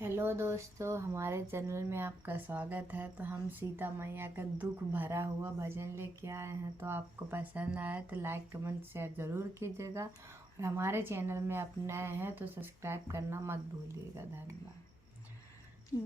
Hello दोस्तों, हमारे channel में आपका स्वागत है। तो हम सीता मैया का दुख भरा हुआ भजन लेके आए हैं। तो आपको पसंद आए तो लाइक कमेंट शेयर ज़रूर कीजिएगा और हमारे चैनल में आप नए हैं तो सब्सक्राइब करना मत भूलिएगा। धन्यवाद।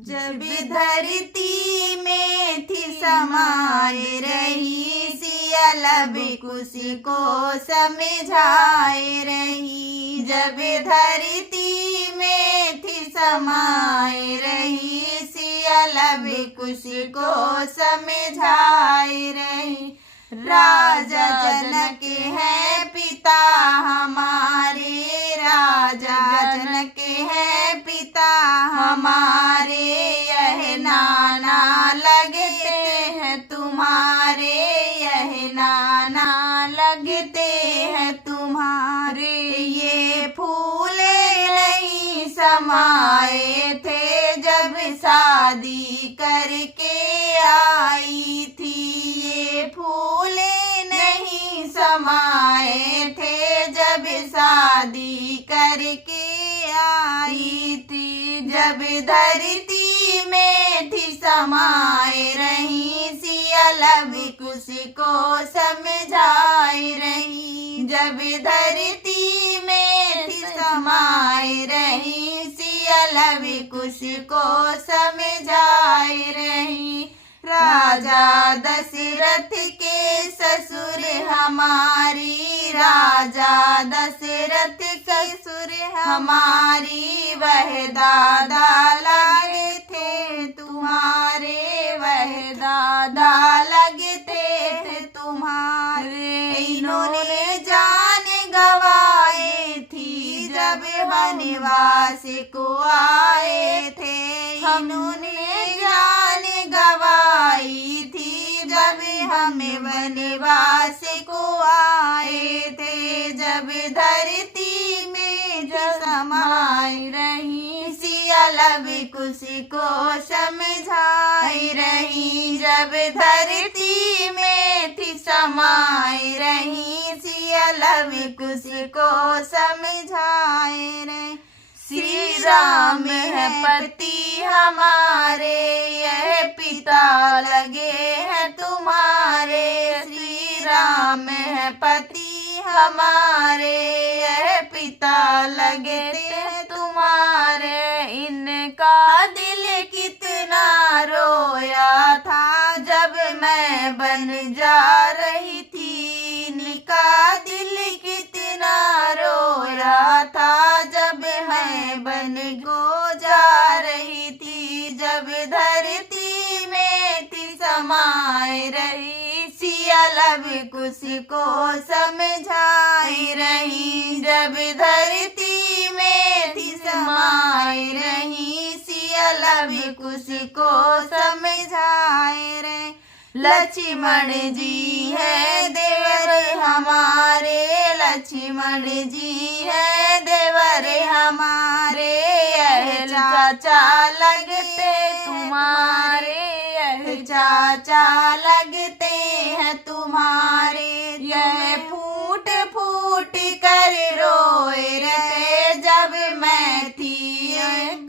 जब धरती में थी समाये रही, सिया लब खुशी को समझाए रही। जब धरती में थी समाये रही, सिया लब खुशी को समझाए रही। राजा जनक है पिता हमारे, राजा जनक है पिता हमारे। यह नाना लगते हैं तुम्हारे, यह नाना लगते हैं तुम्हारे। ये फूले नहीं समाये थे जब शादी करके आई थी। ये फूले नहीं समाये थे जब शादी करके आई थी। जब धरती में थी समाये रही, सिया लब खुशी को समझाए रही। जब धरती में थी समाये रही, सिया लब खुशी को समझाए रही। राजा दशरथ के ससुर हमारी, राजा दशरथ ससुर हमारी। वह दादा लगे थे तुम्हारे, वह दादा लगते थे तुम्हारे। इन्होंने जान गवाए थी जब वनवास को आए थे। इन्होंने जान गवाई थी जब हमें वनवास को आए थे। जब धरती में जो समाये रही, सिया लब खुशी को समझाए रही। जब धरती में थी समाये रही, सिया लब खुशी को समझाए रही। श्री राम है पति हमारे, यह पिता लगे हैं तुम्हारे। श्री राम है पति हमारे, यह पिता लगते हैं तुम्हारे। इनका दिल कितना रोया था जब मैं बन जा रही थी। इनका दिल कितना रोया था जब मैं बन को जा रही थी। जब धरती में थी समाये रही, सिया लब खुशी को समझाए रही। जब धरती में थी समाये रही, सिया लब खुशी को समझाए रही। लक्ष्मण जी है देवर हमारे, लक्ष्मण जी है देवर हमारे। यह चाचा लगते तुम्हारे, यह चाचा लगते हैं तुम्हारे। यह फूट फूट कर रोए रहे जब मैं थी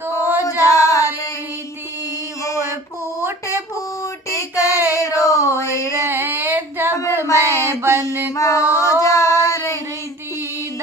को जा रही थी। वो फूट फूट कर रोए रहे जब मैं बन को जा रही थी।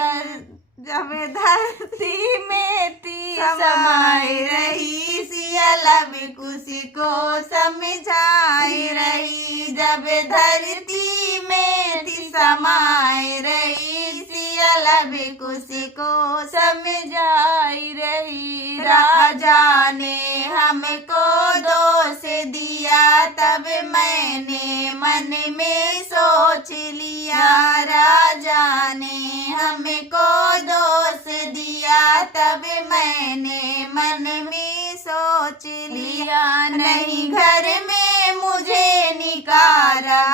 जब धरती में थी समाये रही, सिया लब खुशी को समझाए रही। जब धरती में थी समाये रही, सिया लब खुशी को समझाई रही। राजा ने हमको दोष दिया तब मैंने मन में सोच लिया। राजा ने हमको दोष दिया तब मैंने मन में सोच लिया। नहीं घर में मुझे निकाला,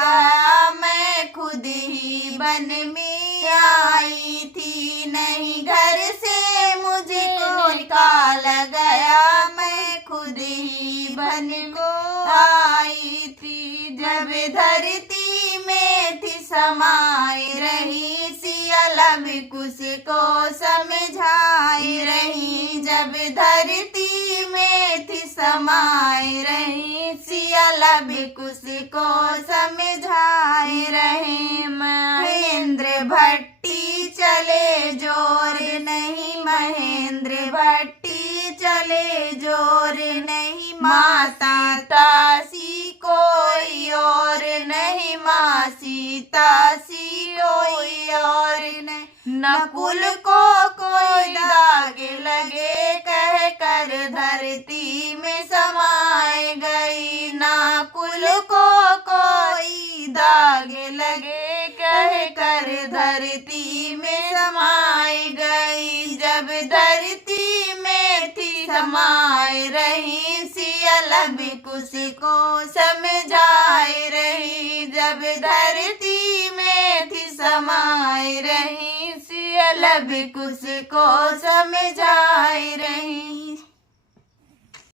मैं खुद ही वन में आई थी। नहीं घर से मुझे निकाला गया, मैं खुद ही वन को आई थी। जब धरती में थी समाये रही, सिया लब खुशी को समझाए रही। जब धरती में समाए रही, सियाला भी किसी को समझाए रहे। महेंद्र भट्टी चले जोर नहीं, महेंद्र भट्टी चले जोर नहीं, माँ सीता सी कोई और नहीं, माँ सीता सी कोई और नहीं। नकुल को कोई दाग लगे कह कर धरती में समाए गई, नकुल को कोई दाग लगे कह कर धरती में समाए गई। जब धरती में थी समाए रही, सियाला भी किसी को समझाए रही। जब धरती में थी समाए रही, सियाला भी किसी को समझाए रही।